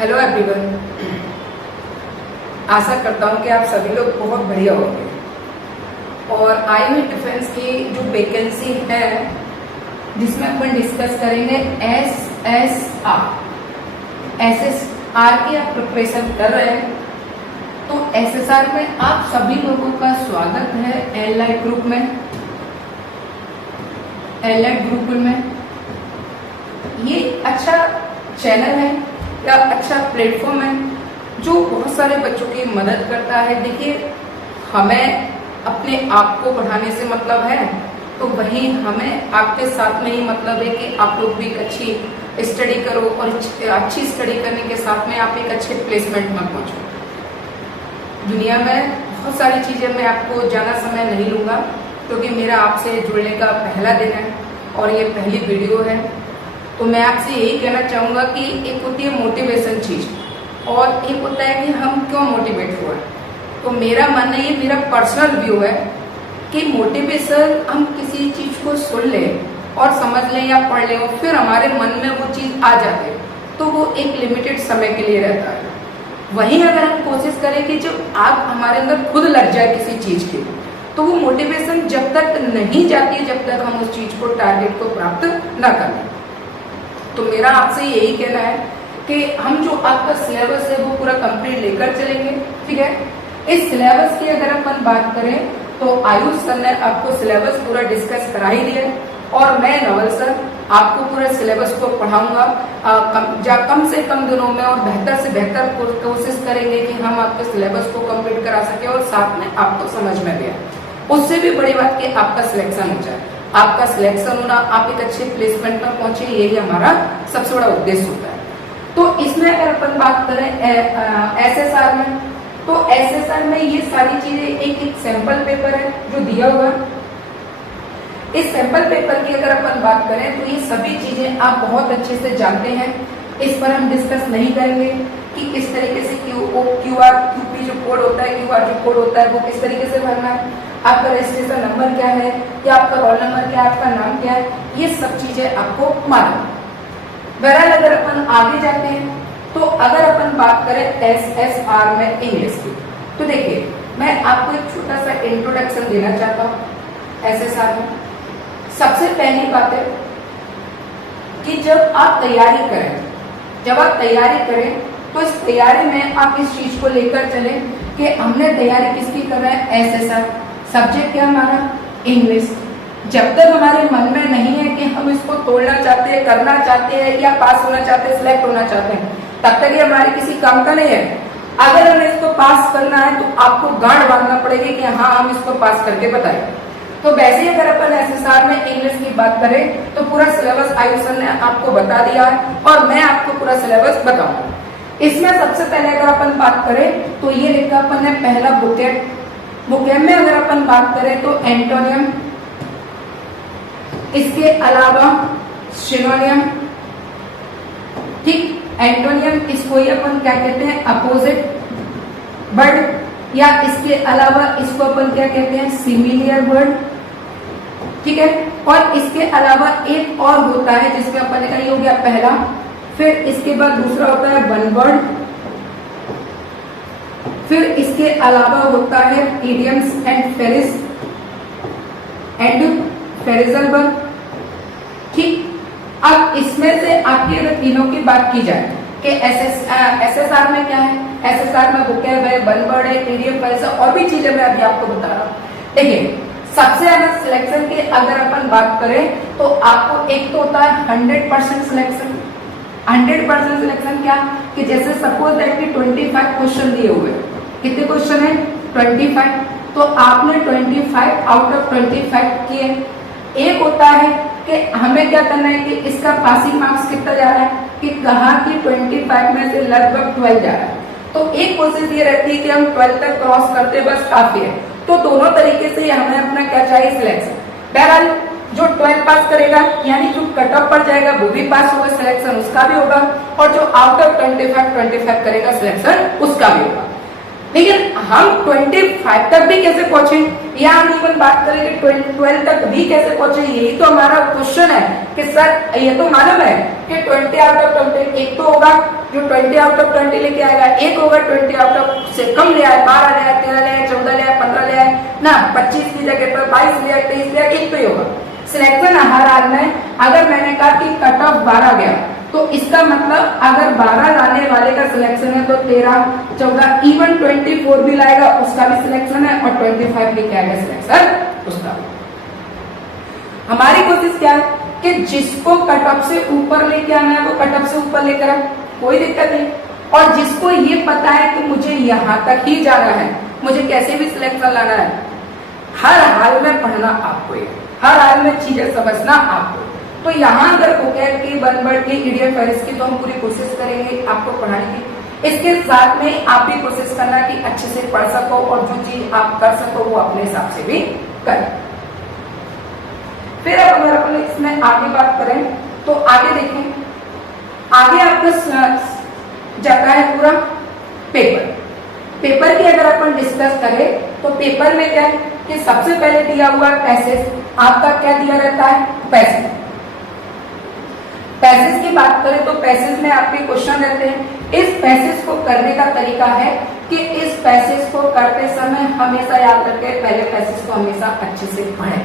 Hello everyone. आशा करता हूँ कि आप सभी लोग बहुत बढ़िया होंगे। और आर्मी डिफेंस की जो वैकेंसी है जिसमें अपन डिस्कस करेंगे एसएसआर की आप प्रिपरेशन कर रहे हैं तो एसएसआर में आप सभी लोगों का स्वागत है। एलाइड ग्रुप में ये अच्छा चैनल है या अच्छा प्लेटफॉर्म है जो बहुत सारे बच्चों की मदद करता है। देखिए, हमें अपने आप को बढ़ाने से मतलब है तो वहीं हमें आपके साथ में ही मतलब है कि आप लोग भी एक अच्छी स्टडी करो और अच्छी स्टडी करने के साथ में आप एक अच्छे प्लेसमेंट में पहुंचो। दुनिया में बहुत सारी चीजें मैं आपको ज़्यादा समय नहीं लूंगा क्योंकि मेरा आपसे जुड़ने का पहला दिन है और ये पहली वीडियो है। तो मैं आपसे यही कहना चाहूँगा कि एक होती है मोटिवेशन चीज और एक होता है कि हम क्यों मोटिवेट हुए। तो मेरा मानना ये मेरा पर्सनल व्यू है कि मोटिवेशन हम किसी चीज को सुन लें और समझ लें या पढ़ लें और फिर हमारे मन में वो चीज आ जाए तो वो एक लिमिटेड समय के लिए रहता है। वहीं अगर हम कोशिश करें कि जो आग हमारे अंदर खुद लग जाए किसी चीज की तो वो मोटिवेशन जब तक नहीं जाती है जब तक हम उस चीज को टारगेट को प्राप्त ना कर लें। तो मेरा आपसे यही कहना है कि हम जो आपका सिलेबस है वो पूरा कंप्लीट लेकर चलेंगे। ठीक है, इस सिलेबस की अगर अपन बात करें तो आयुष सर ने आपको सिलेबस पूरा डिस्कस करा ही दिया और मैं नवल सर आपको पूरा सिलेबस को पढ़ाऊंगा। कम से कम दिनों में और बेहतर से बेहतर कोशिश करेंगे कि हम आपके सिलेबस को कंप्लीट करा सके और साथ में आपको समझ में भी आए। उससे भी बड़ी बात कि आपका सिलेक्शन हो जाए, आपका सिलेक्शन होना, आप एक अच्छे प्लेसमेंट में पहुंचे, यही हमारा सबसे बड़ा उद्देश्य होता है। तो इसमें अगर अपन बात करें एसएसआर में तो एसएसआर में ये सारी चीजें एक सैंपल पेपर है जो दिया हुआ है। इस सैंपल पेपर की अगर अपन बात करें तो ये सभी चीजें आप बहुत अच्छे से जानते हैं। इस पर हम डिस्कस नहीं करेंगे कि किस तरीके से क्यूपी जो कोड होता है, क्यूआर जो कोड होता है वो किस तरीके से भरना है, आपका रजिस्ट्रेशन नंबर क्या है या आपका रोल नंबर क्या है, आपका नाम क्या है, ये सब चीजें आपको मालूम। बहरहाल अगर अपन आगे जाते हैं तो अगर अपन बात करें एसएसआर में इंग्लिश की तो देखिए मैं आपको एक छोटा सा इंट्रोडक्शन देना चाहता हूँ। एसएसआर में सबसे पहली बात है कि जब आप तैयारी करें तो इस तैयारी में आप इस चीज को लेकर चले कि हमने तैयारी किसकी कर रहे हैं, एसएसआर। सब्जेक्ट क्या हमारा, इंग्लिश। जब तक हमारे मन में नहीं है कि हम इसको तोड़ना चाहते हैं, करना चाहते हैं या पास होना चाहते हैं, सिलेक्ट होना चाहते हैं, तब तक ये हमारे किसी काम का नहीं है। अगर हमें इसको पास करना है तो आपको गांड बांधना पड़ेगी कि हाँ हम इसको पास करके बताएं। तो वैसे ही अगर अपन एसएसआर में इंग्लिश की बात करें तो पूरा सिलेबस आयुष सर ने आपको बता दिया है और मैं आपको पूरा सिलेबस बताऊंगा। इसमें सबसे पहले अगर अपन बात करें तो ये लिखा अपन ने पहला बुकेट में अगर अपन बात करें तो एंटोनियम, इसके अलावा सिनोनियम। ठीक, एंटोनियम इसको ही अपन क्या कहते हैं, अपोजिट वर्ड, या इसके अलावा इसको अपन क्या कहते हैं, सिमिलियर वर्ड। ठीक है, और इसके अलावा एक और होता है जिसमें अपन ने हो गया पहला, फिर इसके बाद दूसरा होता है वन वर्ड, फिर इसके अलावा होता है इडियम्स एंड फ्रेजल वर्ब। ठीक, अब इसमें से आपकी अगर तीनों की बात की जाए कि एसएसआर में क्या है, एसएसआर में वोकैब है, वन वर्ड है, इडियम, फ्रेजल और भी चीजें मैं अभी आपको बता रहा हूँ। देखिए, सबसे ज्यादा सिलेक्शन की अगर अपन बात करें तो आपको एक तो होता है 100% सिलेक्शन। 100% सिलेक्शन क्या कि जैसे सपोज दैट कि 25 क्वेश्चन दिए हुए, कितने क्वेश्चन है, 25, तो आपने 25 आउट ऑफ 25 किए। एक होता है कि हमें क्या करना है कि इसका पासिंग मार्क्स कितना जा रहा है कि कहा कि 25 में से लगभग 12 जा रहा है। तो एक कोशिश ये रहती है कि हम 12 तक क्रॉस करते बस काफी है। तो दोनों तरीके से हमें अपना क्या चाहिए, सिलेक्शन। बहरहाल जो 12 पास करेगा यानी जो कट ऑफ पर जाएगा वो भी पास होगा, सिलेक्शन उसका भी होगा, और जो आउट ऑफ 25 करेगा सिलेक्शन उसका भी होगा। लेकिन हम 25 तक भी कैसे पहुंचे, या हम इवन बात करें कि 12 तक भी कैसे पहुंचे, यही तो हमारा क्वेश्चन है कि सर ये तो मालूम है कि 20 आउट ऑफ 20 एक तो होगा जो 20 आउट ऑफ 20 लेके आएगा, एक होगा 20 आउट ऑफ से कम ले आए, 12 ले आए, 13 ले आए, 14 ले आए, 15 ले आए ना, 25 की जगह पर 22 ले आए, 23 ले आए, एक तो ही होगा। सिलेक्शन हर हाल में, अगर मैंने कहा कि कट ऑफ 12 गया तो इसका मतलब अगर 12 लाने वाले का सिलेक्शन है तो 13, 14, इवन 24 भी लाएगा उसका भी सिलेक्शन है, और 25 लेके आएगा सिलेक्शन उसका। हमारी कोशिश क्या है कि जिसको कट ऑफ से ऊपर लेके आना है वो कट ऑफ से ऊपर लेकर आए, कोई दिक्कत नहीं। और जिसको ये पता है कि मुझे यहाँ तक ही जाना है, मुझे कैसे भी सिलेक्शन लाना है, हर हाल में पढ़ना आपको है, हर हाल में चीजें समझना आपको। तो यहाँ अगर vocab की, वन वर्ड की, इडियम फ्रेज की तो हम पूरी कोशिश करेंगे आपको पढ़ाने की। इसके साथ में आप भी कोशिश करना कि अच्छे से पढ़ सको और जो चीज आप कर सको वो अपने हिसाब से भी करें। फिर अब अगर अपन इसमें आगे बात करें तो आगे देखें, आगे आपका जाता है पूरा पेपर। पेपर की अगर अपन डिस्कस करें तो पेपर में क्या है कि सबसे पहले दिया हुआ पैसेज, आपका क्या दिया रहता है, पैसेज। पैसेज की बात करें तो पैसेज में आपके क्वेश्चन रहते हैं। इस पैसेज को करने का तरीका है कि इस पैसेज को करते समय हमेशा याद रखें, पहले पैसेज को हमेशा अच्छे से पढ़ें,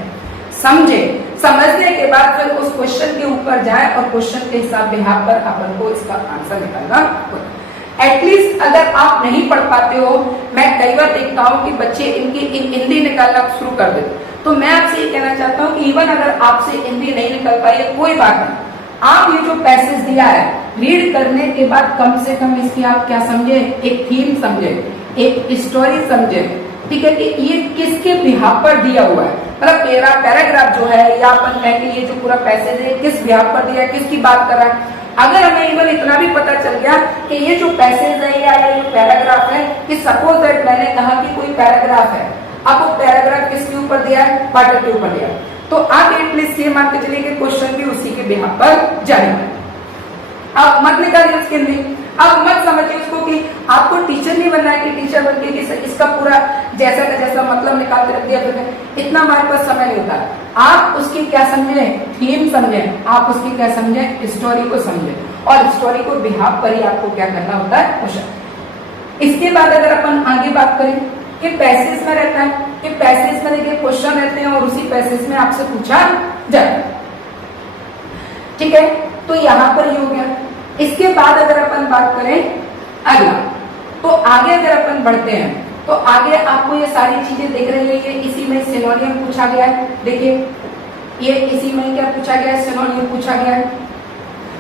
समझे, समझने के बाद फिर उस क्वेश्चन के ऊपर जाए और क्वेश्चन के हिसाब बिहार पर अपन को इसका आंसर निकालना होगा। एटलीस्ट अगर आप नहीं पढ़ पाते हो, मैं कई बार देखता हूँ कि बच्चे इनकी हिंदी निकालना शुरू कर देते, तो मैं आपसे ये कहना चाहता हूँ कि इवन अगर आपसे हिंदी नहीं निकल पाई है कोई बात नहीं, आप ये जो पैसेज दिया है रीड करने के बाद कम से कम इसकी आप क्या समझे, एक थीम समझे, एक स्टोरी समझे, ठीक है, कि ये किसके बिहाफ पर दिया हुआ है, मतलब मेरा पैराग्राफ जो है या अपन कहेंगे ये जो पूरा पैसेज है किस बिहाफ पर दिया है, किसकी बात कर रहा है। अगर हमें इवन इतना भी पता चल गया कि ये जो पैसेज है या ये जो पैराग्राफ है, कि सपोज दैट मैंने कहा कि कोई पैराग्राफ है, अब वो पैराग्राफ किसके ऊपर दिया है, पाठक के ऊपर दिया है, तो आप एटलीस्ट ये मान के चलिए कि क्वेश्चन भी उसी के बिहाफ पर जाएगा। आप मत निकालिए उसके लिए, अब मत समझिए उसको कि आपको टीचर नहीं बनना है कि टीचर बन के इसका पूरा जैसा का जैसा मतलब निकाल के रख दिया, फिर इतना हमारे पास समय नहीं होता। आप उसकी क्या समझे, थीम समझे, आप उसकी क्या समझे, स्टोरी को समझे, और स्टोरी को बिहाफ पर ही आपको क्या करना होता है, क्वेश्चन। इसके बाद अगर अपन आगे बात करें कि पैसेज में रहता है कि पैसेज में देखिए क्वेश्चन रहते हैं और उसी पैसेज में आपसे पूछा जाए, ठीक है, तो यहाँ पर ये हो गया। इसके बाद अगर अपन बात करें अगला, तो आगे अगर अपन बढ़ते हैं तो आगे आपको ये सारी चीजें दिख रही है, ये इसी में सिनोनियम पूछा गया है, देखिए ये इसी में क्या पूछा गया है, सिनोनियम पूछा गया है।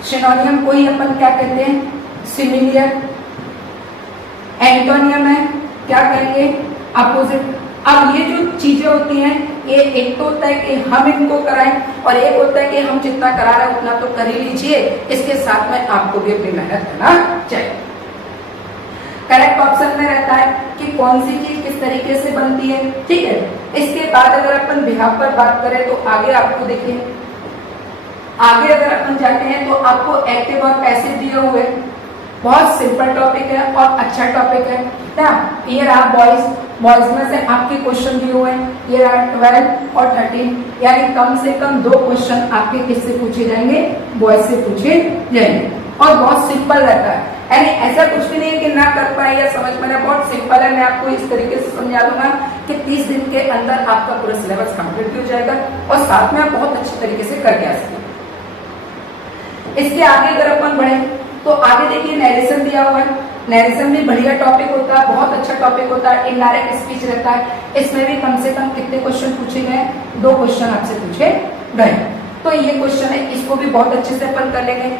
सिनोनियम को ही अपन क्या कहते हैं, सिमिलियर। एंटोनियम है क्या कहेंगे, अपोजिट। अब ये जो चीजें होती हैं, ये एक तो होता है कि हम इनको कराएं और एक होता है कि हम जितना करा रहे हैं उतना तो कर ही लीजिए, इसके साथ में आपको भी अपनी मेहनत करना चाहिए। करेक्ट ऑप्शन में रहता है कि कौन सी चीज किस तरीके से बनती है, ठीक है। इसके बाद अगर अपन बिहाफ पर बात करें तो आगे आपको देखिए, आगे अगर अपन जाते हैं तो आपको एक्टिव और पैसिव दिए हुए, बहुत सिंपल टॉपिक है और अच्छा टॉपिक है ना। ये रहा बॉयज, बॉयज में से आपके क्वेश्चन दिए हुए हैं, ये रहा 12 और 13, यानी कम से कम 2 क्वेश्चन आपके किससे पूछे जाएंगे, बॉयज से पूछे जाएंगे, और बहुत सिंपल रहता है, यानी ऐसा कुछ भी नहीं है कि ना कर पाए या समझ में ना, बहुत सिंपल है। मैं आपको इस तरीके से समझा दूंगा कि 30 दिन के अंदर आपका पूरा सिलेबस कंप्लीट हो जाएगा और साथ में आप बहुत अच्छे तरीके से करके आ सकेंगे। इसके आगे अगर अपन बढ़े तो आगे देखिए नैरेशन दिया हुआ है। नैरेशन भी बढ़िया टॉपिक होता है, बहुत अच्छा टॉपिक होता है, इनडायरेक्ट स्पीच रहता है। इसमें भी कम से कम कितने क्वेश्चन पूछे गए, 2 क्वेश्चन आपसे पूछे गए। तो ये क्वेश्चन है, इसको भी बहुत अच्छे से अपन कर लेंगे।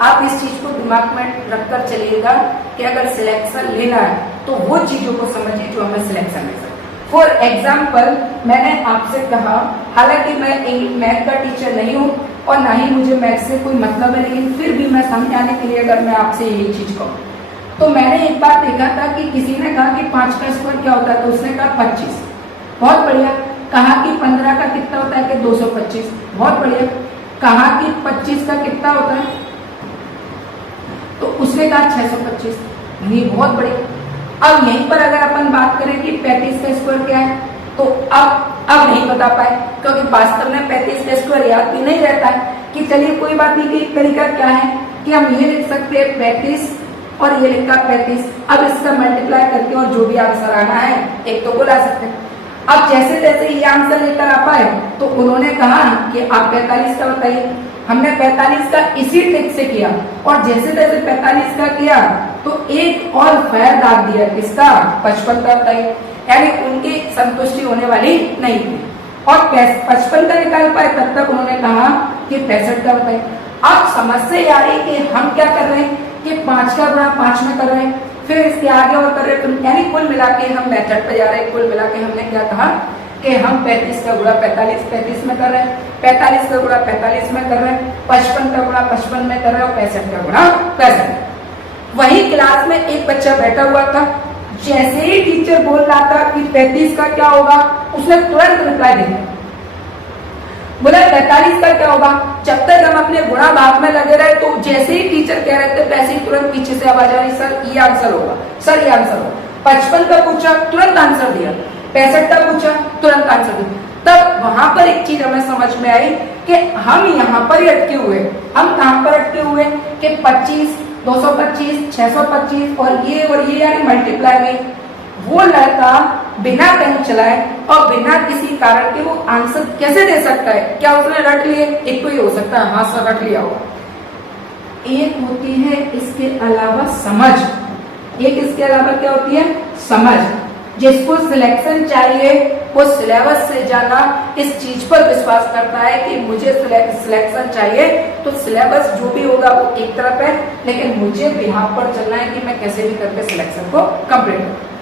आप इस चीज को दिमाग में रखकर चलिएगा कि अगर सिलेक्शन लेना है तो वो चीजों को समझिए जो हमें सिलेक्शन ले सकते। फॉर एग्जाम्पल मैंने आपसे कहा, हालांकि मैं मैथ का टीचर नहीं हूँ और ना ही मुझे मैथ से कोई मतलब है, लेकिन फिर भी मैं समझाने के लिए अगर मैं आपसे यही चीज कहूँ, तो मैंने एक बार देखा था कि किसी ने कहा कि 5 का स्क्वायर क्या होता है, तो उसने कहा 25, बहुत बढ़िया। कहा कि 15 का कितना होता है, कि 225, बहुत बढ़िया। कहा कि 25 का कितना होता है, तो उसने कहा 625, ये बहुत बढ़िया। अब यहीं पर अगर अपन बात करें कि 35 का स्क्वायर क्या है, तो अब नहीं बता पाए, क्योंकि वास्तव में 35 का स्क्वायर याद भी नहीं रहता है। कि चलिए कोई बात नहीं, कि एक तरीका क्या है कि हम ये लिख सकते हैं 35 और ये लिखा 35, अब इसका मल्टीप्लाई करके और जो भी आंसर आना है एक तो बुला सकते हैं। अब जैसे जैसे ये आंसर लेकर आ पाए तो उन्होंने कहा कि आप 45 का बताइए। हमने 45 का इसी ट्रिक से किया, और जैसे जैसे 45 का किया तो एक और फायर दाग दिया, किसका, 55 का बताइए। यानी उनकी संतुष्टि होने वाली नहीं थी, और 55 का निकाल पाए तब तक उन्होंने कहा कि 65 का बताइए। अब समस्या आ रही कि हम क्या कर रहे हैं कि 5 का गुणा 5 में कर रहे हैं, फिर इसके आगे और कर रहे हैं, यानी कुल मिला के हम मेथड पे जा रहे हैं। कुल मिला के हमने क्या कहा कि हम 35 का गुणा 35 में कर रहे हैं, 45 का गुणा 45 में कर रहे हैं, 55 का गुणा 55 में कर रहे हैं, और 65 का गुणा 65। वही क्लास में एक बच्चा बैठा हुआ था, जैसे ही टीचर बोल रहा था कि 35 का क्या होगा, उसने तुरंत रिप्लाई दिया, बोला 45 का क्या होगा। जब तक हम अपने गुणा भाग में लगे रहे तो जैसे ही टीचर कह रहे थे वैसे ही तुरंत पीछे से आवाज आ रही, सर ये आंसर होगा, सर ये आंसर होगा। 55 का पूछा, तुरंत आंसर दिया। 65 का पूछा, तुरंत आंसर दिया। तब वहां पर एक चीज हमें समझ में आई कि हम यहाँ पर ही अटके हुए। हम कहाँ पर अटके हुए कि 25, 225, 625 और ये यानी मल्टीप्लाई में वो लड़का बिना पेन चलाए और बिना किसी कारण के वो आंसर कैसे दे सकता है? क्या उसने रट लिए? एक तो ये हो सकता है, हाँ सर रट लिया होगा। एक होती है इसके अलावा समझ, एक इसके अलावा क्या होती है, समझ। जिसको सिलेक्शन चाहिए वो सिलेबस से जाना इस चीज पर विश्वास करता है कि मुझे सिलेक्शन चाहिए तो सिलेबस जो भी होगा वो एक तरफ है, लेकिन मुझे बिहाफ पर चलना है कि मैं कैसे भी करके सिलेक्शन को कंप्लीट करूं।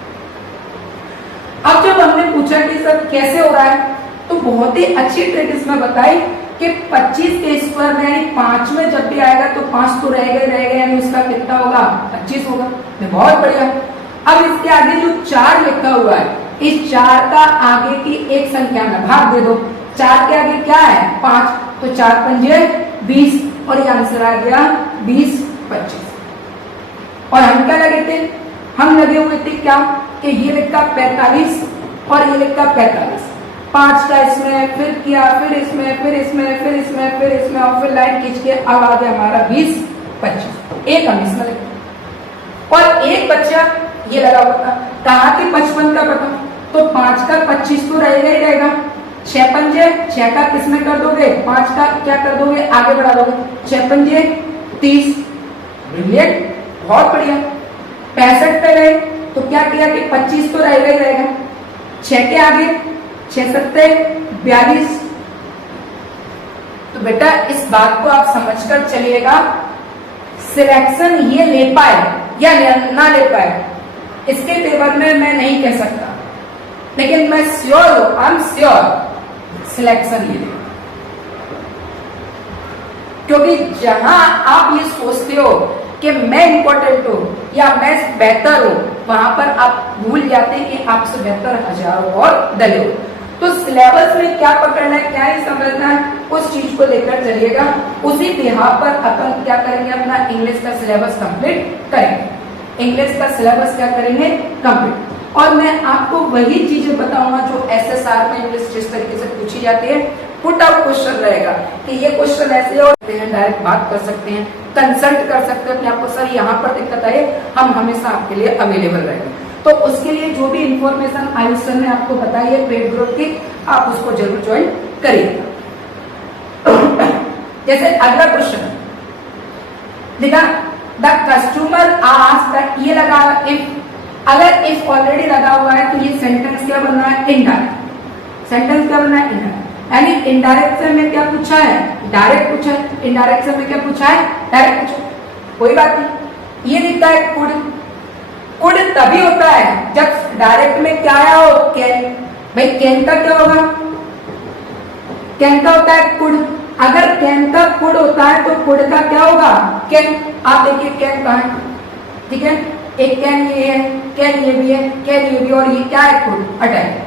अब जब हमने पूछा कि सर कैसे हो रहा है, तो बहुत ही अच्छी ट्रिक इसमें बताई कि 25 के स्क्वायर में यानी 5 में जब भी आएगा तो 5 तो रहेगा, यानी उसका कितना होगा, 25 होगा। बहुत बढ़िया। अब इसके आगे जो 4 लिखा हुआ है, इस 4 का आगे की एक संख्या में भाग दे दो। 4 के आगे क्या है, 5, तो 4 पंजे 20 और ये आंसर आ गया 20, 25। और हम क्या लगे थे, हम लगे हुए थे क्या कि ये लिखा 45 और ये लिखा 45, 5 का इसमें, फिर किया, फिर इसमें, फिर इसमें, फिर इसमें, फिर इसमें, और फिर लाइन खींच के अब आ गया हमारा 20, 25। एक हम इसमें लिखा और एक बच्चा ये लगा हुआ था, कहा कि 55 का पता, तो 5 का 25 तो रहेगा ही रहेगा। 6 पंजे, 6 का किसमें कर दोगे, 5 का क्या कर दोगे, आगे बढ़ा दोगे, 6 पंजे 30। ब्रिलियंट, बहुत बढ़िया। 65 पे गए तो क्या किया कि 25 तो रहेगा ही रहेगा। 6 के आगे 6 सत्ते 42। तो बेटा इस बात को आप समझकर चलिएगा, सिलेक्शन ये ले पाए या ना ले पाए इसके फेवर में मैं नहीं कह सकता, लेकिन मैं श्योर हूं, आई एम श्योर सिलेक्शन ये ले। क्योंकि जहां आप ये सोचते हो कि मैं इंपॉर्टेंट हूं या मैं बेहतर हूं, वहां पर आप भूल जाते हैं कि आपसे बेहतर हजारों और दले हो। तो सिलेबस में क्या पकड़ना है, क्या नहीं समझना है, उस चीज को लेकर चलिएगा। उसी बिहाफ पर अपन क्या करेंगे, अपना इंग्लिश का सिलेबस कंप्लीट करेंगे। इंग्लिश का सिलेबस क्या करेंगे, कंप्लीट। और मैं आपको वही चीजें बताऊंगा जो एसएसआर में इंग्लिश जिस तरीके से पूछी जाती है, पुट आउट क्वेश्चन रहेगा कि ये क्वेश्चन ऐसे और डायरेक्ट बात कर सकते हैं, कंसल्ट कर सकते हैं अपने आपको, सर यहाँ पर दिक्कत आई, हम हमेशा आपके लिए अवेलेबल रहेंगे। तो उसके लिए जो भी इंफॉर्मेशन आयुष सर ने आपको बताई है पेड ग्रुप की, आप उसको जरूर ज्वाइन करिएगा। जैसे अगला क्वेश्चन देखा, द कस्टमर आस्क्ड दैट, ये लगा इफ, अगर इफ ऑलरेडी लगा हुआ है तो ये सेंटेंस क्या बनना है, इनडायरेक्ट। सेंटेंस क्या बनना है, इनडायरेक्ट। यानी इनडायरेक्ट से में क्या पूछा है, डायरेक्ट पूछा है। इनडायरेक्ट से में क्या पूछा है, डायरेक्ट पूछा। कोई बात नहीं, ये लिखता है कुड। कुड तभी होता है जब डायरेक्ट में क्या आया हो, कैन। भाई कैन का क्या होगा, कैन का होता है कुड। अगर कैन का कुड होता है तो कुड का क्या होगा, कैन। आप देखिए कैन कहाँ है, ठीक है, एक कैन ये है, कैन ये भी है, कैन ये भी, और ये क्या है, कुड, अटैक।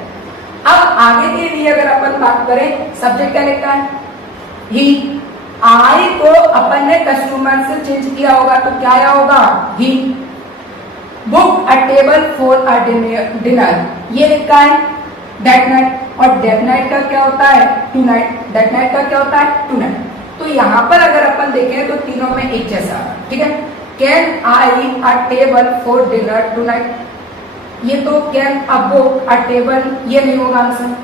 अब आगे के लिए अगर अपन बात करें, सब्जेक्ट क्या लिखा है, ही। आई को अपन ने कस्टमर से चेंज किया होगा तो क्या आया होगा, ही। Book a table for a dinner, ये लिखा है दैट नाइट, और दैट नाइट का क्या होता है टू नाइट, दैट नाइट का क्या होता है टू नाइट। तो यहाँ पर अगर अपन देखें तो तीनों में एक जैसा, ठीक है। Can I a table for dinner tonight, ये तो can a book a table, ये नहीं होगा आंसर,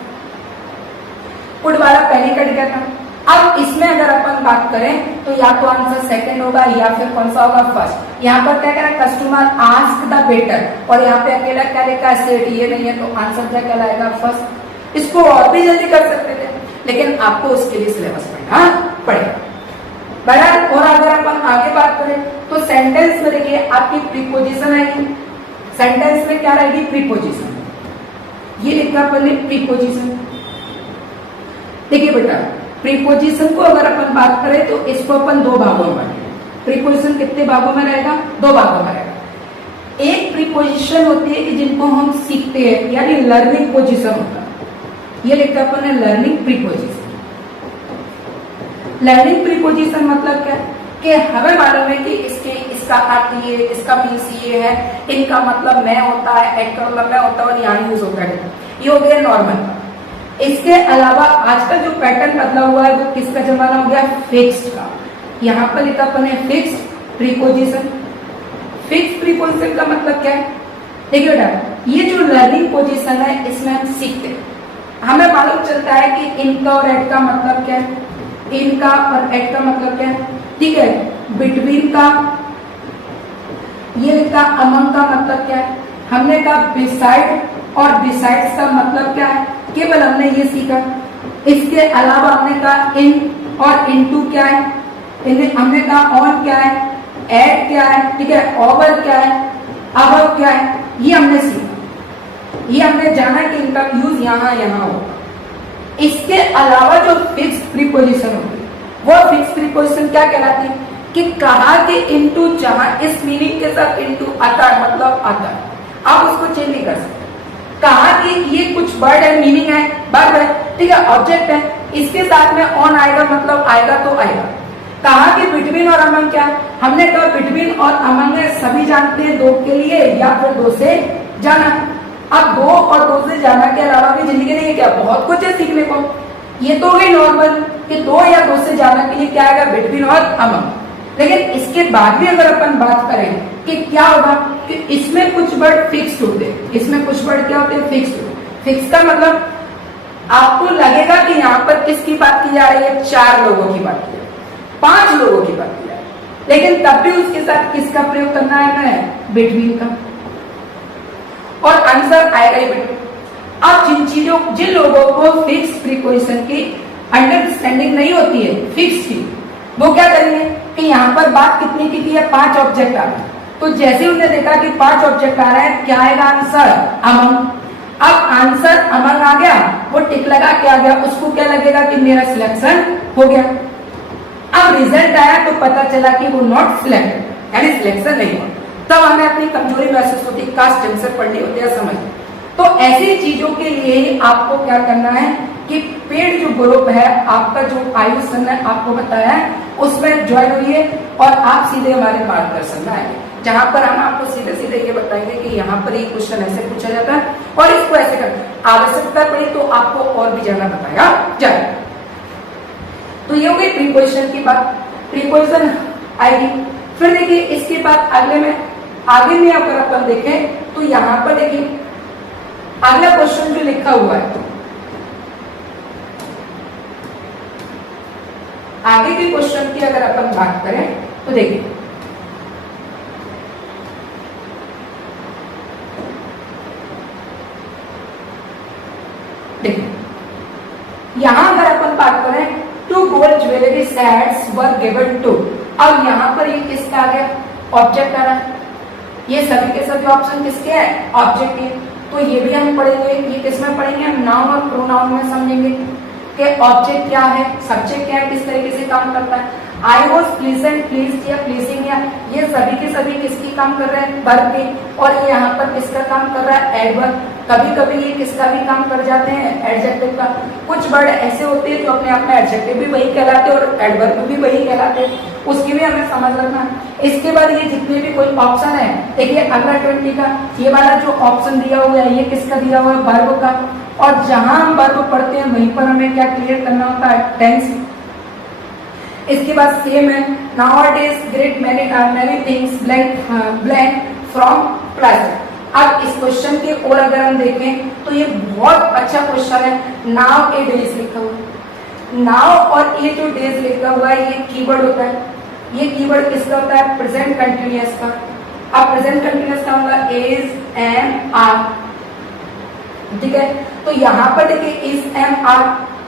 पुट वाला पहले कट गया था। अब इसमें अगर अपन बात करें तो या तो आंसर सेकंड होगा या फिर कौन सा होगा फर्स्ट। यहाँ पर क्या कह रहा है कस्टमर आस्क द वेटर, और यहाँ पे अकेला क्या लिखा है सेट, ये नहीं है, तो आंसर क्या कहलाएगा फर्स्ट। इसको और भी जल्दी कर सकते थे लेकिन आपको उसके लिए सिलेबस पढ़ना पड़ेगा। बराबर। और अगर अपन आगे बात करें तो सेंटेंस में देखिए आपकी प्रीपोजिशन आएगी, सेंटेंस में क्या रहेगी प्रीपोजिशन, ये लिखा अपन ने प्रीपोजिशन। देखिए बेटा प्रीपोजिशन को अगर अपन बात करें तो इसको अपन दो भागों में बांटेंगे। प्रीपोजिशन कितने भागों में रहेगा, दो भागों में रहेगा। एक प्रीपोजिशन होती है कि जिनको हम सीखते हैं, यानी लर्निंग पोजिशन होता है, ये लिखा अपन ने लर्निंग प्रीपोजिशन। लर्निंग प्रीपोजिशन मतलब क्या कि हमें मालूम है कि इसका अर्थ ये, इसका मीन्स ये है, इनका मतलब मैं होता है, एक का मतलब मैं होता है और यहाँ यूज होता है, ये हो गया नॉर्मल। इसके अलावा आज का जो पैटर्न बदला हुआ है वो किसका जमाना हो गया फिक्स्ड का। यहाँ पर लिखा अपन है फिक्स्ड प्रीपोजिशन। फिक्स्ड प्रीपोजिशन का मतलब क्या है, देखिए बेटा ये जो लर्निंग पोजीशन है इसमें हम सीखते हैं, हमें मालूम चलता है कि इनका और एट का मतलब क्या है, इनका और एट का मतलब क्या है, ठीक है। बिटवीन का, ये लिखा अमंग का मतलब क्या है, हमने कहा बिसाइड और बिसाइड्स का मतलब क्या है, केवल हमने ये सीखा। इसके अलावा हमने कहा इन और इनटू क्या है, हमने कहा ऑन क्या है, एट क्या है, ठीक है, ओवर क्या है, अबव क्या है, ये हमने सीखा। ये हमने जाना कि इनका यूज यहाँ यहाँ होगा। इसके अलावा जो फिक्स्ड प्रीपोजिशन होती है वो फिक्स्ड प्रीपोजिशन क्या कहलाती है कि कहा कि इनटू, जहां इस मीनिंग के साथ इनटू आता है मतलब आता है, आप उसको चेंज नहीं कर सकते। कहा कि ये कुछ वर्ड है, मीनिंग है, वर्ब है, ठीक है, ऑब्जेक्ट है, इसके साथ में ऑन आएगा मतलब आएगा तो आएगा। कहा कि बिटवीन और अमंग क्या, हमने कहा बिटवीन और अमंग सभी जानते हैं दो के लिए या फिर दो से जाना। अब दो और दो से जाना के अलावा भी जिंदगी नहीं है क्या, बहुत कुछ है सीखने को। ये तो गई नॉर्मल कि दो या दो से जाना के लिए क्या आएगा बिटवीन और अमंग। लेकिन इसके बाद भी अगर अपन बात करें कि क्या होगा कि इसमें कुछ वर्ड फिक्स होते हैं, इसमें कुछ वर्ड क्या होते हैं फिक्स। फिक्स का मतलब आपको लगेगा कि यहाँ पर किसकी बात की जा रही है, चार लोगों की बात की, 5 लोगों की बात की जा रही है, लेकिन तब भी उसके साथ किसका प्रयोग करना है, मैं बिटवीन का, और आंसर आएगा ही बिटवीन। अब जिन लोगों को फिक्स प्रीपोजिशन की अंडरस्टैंडिंग नहीं होती है फिक्स की, वो क्या करेंगे कि यहाँ पर बात कितनी की थी है, 5 ऑब्जेक्ट आ रहे हैं। तो जैसे उन्होंने देखा कि 5 ऑब्जेक्ट आ रहे हैं, क्या आएगा आंसर अमंग। अब आंसर अमंग आ गया, वो टिक लगा के आ गया, उसको क्या लगेगा कि मेरा सिलेक्शन हो गया। अब रिजल्ट आया तो पता चला कि वो नॉट सिलेक्टेड, यानी सिलेक्शन नहीं हुआ। तब हमें अपनी कमजोरी महसूस होती, कास्ट आंसर पढ़नी होती है, समझ। तो ऐसी चीजों के लिए आपको क्या करना है कि पेड जो ग्रुप है आपका, जो आयुष सर ने आपको बताया है उसमें ज्वाइन होइए और आप सीधे हमारे मार्गदर्शन में आएंगे, जहां पर हम आपको सीधे सीधे ये बताएंगे कि यहाँ पर ये क्वेश्चन ऐसे पूछा जाता है और इसको ऐसे कर, आवश्यकता पड़ी तो आपको और भी ज्यादा बताया जाए। तो ये हो गई प्रीपोजिशन की बात, प्रीपोजिशन आएगी। फिर देखिए इसके बाद आगे में अगर अपन देखें तो यहाँ पर देखिए अगला क्वेश्चन जो लिखा हुआ है, आगे के क्वेश्चन की अगर अपन बात करें तो देखिए यहां अगर अपन बात करें to gold jewellery sets were given to, अब यहां पर ये किसका आ गया, ऑब्जेक्ट आ रहा है। ये सभी के सभी ऑप्शन किसके हैं, ऑब्जेक्ट के। तो ये भी हम पढ़ेंगे, ये किसमें पढ़ेंगे, नाउन और प्रोनाउन में समझेंगे कि ऑब्जेक्ट क्या है, सब्जेक्ट क्या है, किस तरीके से काम करता है। आई वॉज प्लीजेंट, प्लीज या प्लीजिंग, या ये सभी के सभी किसकी काम कर रहे हैं, वर्ब की, और ये यहाँ पर किसका काम कर रहा है, एडवर्ब। कभी कभी ये किसका भी काम कर जाते हैं, एडजेक्टिव का। कुछ वर्ड ऐसे होते हैं जो अपने आप में एडजेक्टिव भी वही कहलाते हैं और एडवर्ब भी वही कहलाते हैं, उसकी भी हमें समझ रखना है। इसके बाद ये जितने भी कोई ऑप्शन है, देखिए अगला 20 का ये वाला जो ऑप्शन दिया हुआ है ये किसका दिया हुआ है, वर्ब का। और जहां हम वर्ब पढ़ते हैं वहीं पर हमें क्या क्लियर करना होता है, टेंस। इसके बाद सेम है, nowadays great many things blank from plastic. अब इस क्वेश्चन के और अगर हम देखें तो ये बहुत अच्छा क्वेश्चन है। नाउ ए डेज लिखा हुआ है, नाउ और ये जो डेज लिखा हुआ है ये कीवर्ड होता है। ये कीवर्ड किसका होता है, प्रेजेंट कंटिन्यूअस का। अब प्रेजेंट कंटिन्यूअस का होगा इज, एम, आर, ठीक है। तो यहाँ पर देखिए इज, एम, आर।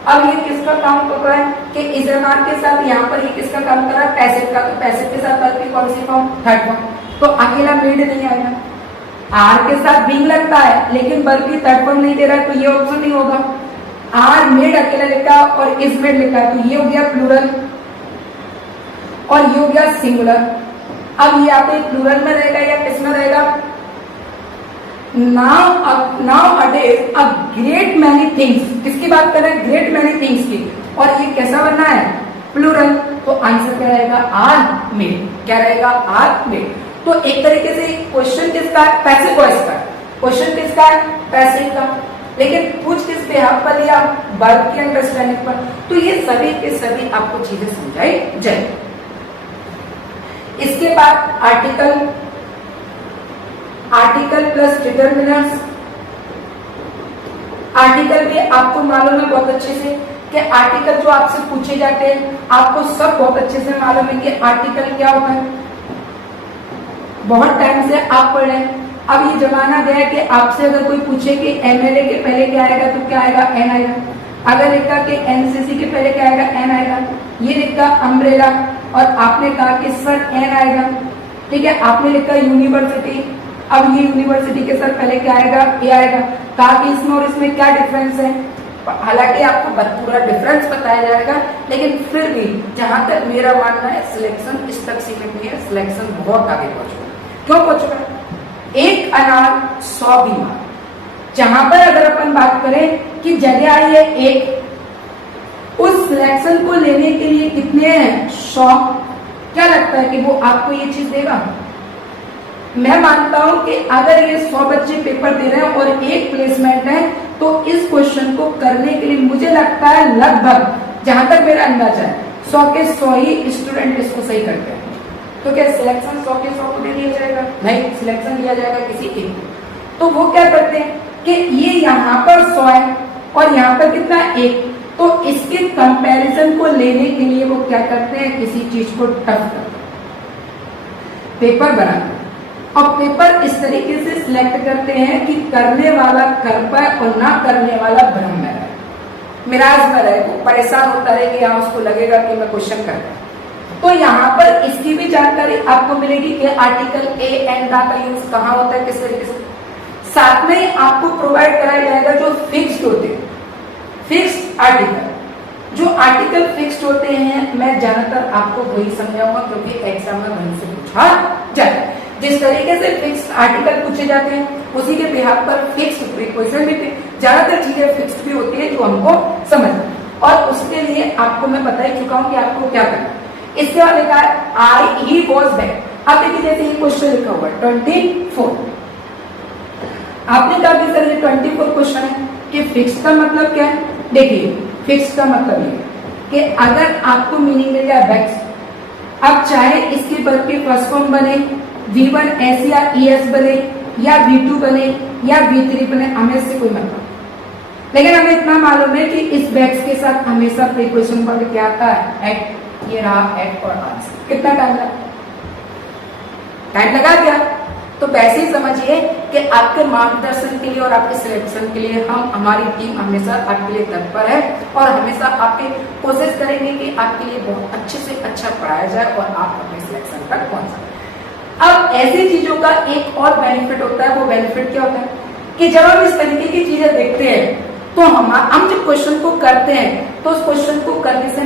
अब ये किसका काम कर रहा है कि इज, एम, आर के साथ यहाँ पर ये किसका काम कर रहा है, पैसिव का। तो पैसिव के साथ वर्ब की कौन सी फॉर्म, थर्ड फॉर्म। तो अकेला मेड नहीं आएगा, आर के साथ बीइंग लगता है लेकिन वर्ब की थर्ड फॉर्म नहीं दे रहा है, तो ये ऑप्शन नहीं होगा। आर मेड अकेला लिखा और इज मेड लिखा है, तो ये हो गया प्लूरल और ये हो गया सिंगुलर। अब ये आपके प्लूरल में रहेगा या किस में रहेगा, नाउ अडेज अ ग्रेट मैनी थिंग्स। किसकी बात कर रहे हैं, ग्रेट मैनी थिंग्स की। और ये कैसा बनना है, प्लूरल। तो आंसर क्या रहेगा, आर मेड। क्या रहेगा, आर मेड। तो एक तरीके से क्वेश्चन किसका है, पैसिव वॉइस का। क्वेश्चन किसका है, पैसिव का। लेकिन पूछ किस पे हाथ पर लिया, वर्ब की अंडरस्टैंडिंग पर। तो ये सभी के सभी आपको चीजें समझाई जाए। इसके बाद article, article plus determiners. Article भी आपको मालूम है बहुत अच्छे से कि आर्टिकल जो आपसे पूछे जाते हैं आपको सब बहुत अच्छे से मालूम है कि आर्टिकल क्या होता है, बहुत टाइम से आप पढ़ रहे हैं। अब ये जमाना गया कि आपसे अगर कोई पूछे कि एमएलए के पहले क्या आएगा तो क्या आएगा, एन आएगा। अगर लिखा कि एनसीसी के पहले क्या आएगा, एन आएगा। ये लिखा अम्ब्रेला और आपने कहा कि सर एन आएगा, ठीक है। आपने लिखा यूनिवर्सिटी, अब ये यूनिवर्सिटी के सर पहले क्या आएगा, ए आएगा। कहा कि इसमें और इसमें क्या डिफरेंस है, हालांकि आपको पूरा डिफरेंस बताया जाएगा, लेकिन फिर भी जहां तक मेरा मानना है सिलेक्शन इस तक सीमित नहीं है, सिलेक्शन बहुत आगे पहुंच चुका। क्यों पहुंच चुका, एक अनार 100 बीमार। जहां पर अगर अपन बात करें कि जगह आई है एक, उस सिलेक्शन को लेने के लिए कितने हैं, 100। क्या लगता है कि वो आपको ये चीज देगा? मैं मानता हूं कि अगर ये 100 बच्चे पेपर दे रहे हैं और एक प्लेसमेंट है तो इस क्वेश्चन को करने के लिए मुझे लगता है लगभग, जहां तक मेरा अंदाजा है, 100 के 100 ही स्टूडेंट इसको सही करते हैं। तो क्या सिलेक्शन 100 के 100 को दे दिया जाएगा? नहीं, सिलेक्शन दिया जाएगा किसी एक को। तो वो क्या करते हैं कि ये यहाँ पर 100 है और यहाँ पर कितना, 1। तो इसके कंपैरिजन को लेने के लिए वो क्या करते हैं, किसी चीज को टफ करते हैं, पेपर बनाते हैं। और पेपर इस तरीके से सिलेक्ट करते हैं कि करने वाला कर पाए और ना करने वाला भ्रम में रहे, मिराज में रहे, वो परेशान होता रहे कि यहाँ उसको लगेगा कि मैं क्वेश्चन कर रहा हूं। तो यहाँ पर इसकी भी जानकारी आपको मिलेगी कि आर्टिकल ए एंड दा का यूज कहाँ होता है, किस तरीके से। साथ में आपको प्रोवाइड कराया जाएगा जो फिक्स्ड होते हैं, फिक्स्ड आर्टिकल। जो आर्टिकल फिक्स्ड होते हैं मैं ज्यादातर आपको वही समझाऊंगा क्योंकि एग्जाम में वहीं से पूछा जाए। जिस तरीके से फिक्स्ड आर्टिकल पूछे जाते हैं उसी के बिहार पर फिक्स्ड प्रीपोजिशन भी, ज्यादातर चीजें फिक्स्ड भी होती है जो हमको समझ, और उसके लिए आपको मैं बता ही चुका हूं कि आपको क्या करना है। इसके बाद लिखा है आई ही वॉज बैक। अब देखिए जैसे ये क्वेश्चन लिखा हुआ है 24, आपने कहा कि सर ये 24 क्वेश्चन है कि फिक्स्ड का मतलब क्या है। देखिए फिक्स्ड का मतलब ये कि अगर आपको मीनिंग मिल जाए बैक्स, अब चाहे इसके वर्ब की फर्स्ट फॉर्म बने V1 S या ES बने या V2 बने या V3 बने, हमें इससे कोई मतलब, लेकिन हमें इतना मालूम है कि इस बैक्स के साथ हमेशा प्रीपोजिशन वर्ड क्या आता है, एट। ये रहा एट और आंसर। कितना टाइम लगा, टाइम लगा क्या? तो वैसे ही समझिए कि आपके मार्गदर्शन के लिए और आपके सिलेक्शन के लिए हमारी टीम हमेशा आपके लिए तत्पर है और हमेशा आपकी कोशिश करेंगे कि आपके लिए बहुत अच्छे से अच्छा पढ़ाया जाए और आप अपने सिलेक्शन तक पहुंच सकें। अब ऐसी चीजों का एक और बेनिफिट होता है, वो बेनिफिट क्या होता है कि जब हम इस तरीके की चीजें देखते हैं तो हम जब क्वेश्चन को करते हैं तो उस क्वेश्चन को करने से